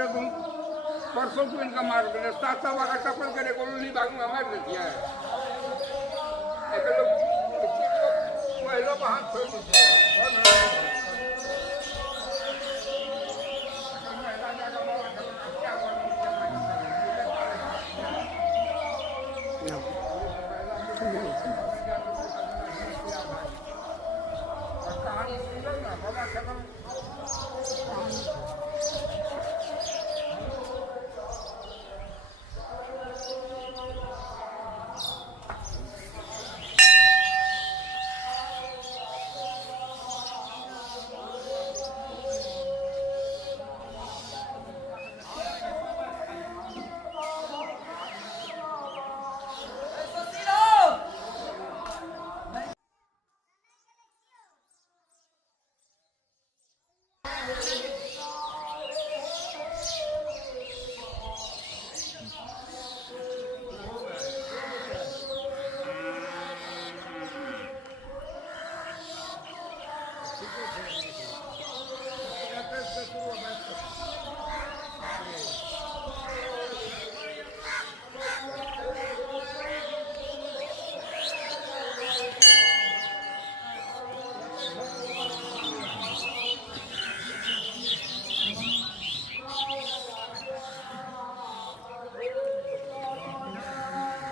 परसों को इनका मार गया 7 वाला टपल करे कॉलोनी बाग में हमारे दिया है ऐसे लोग महिला को हाथ छोड़ दीजिए कहानी सुन लो ना बाबा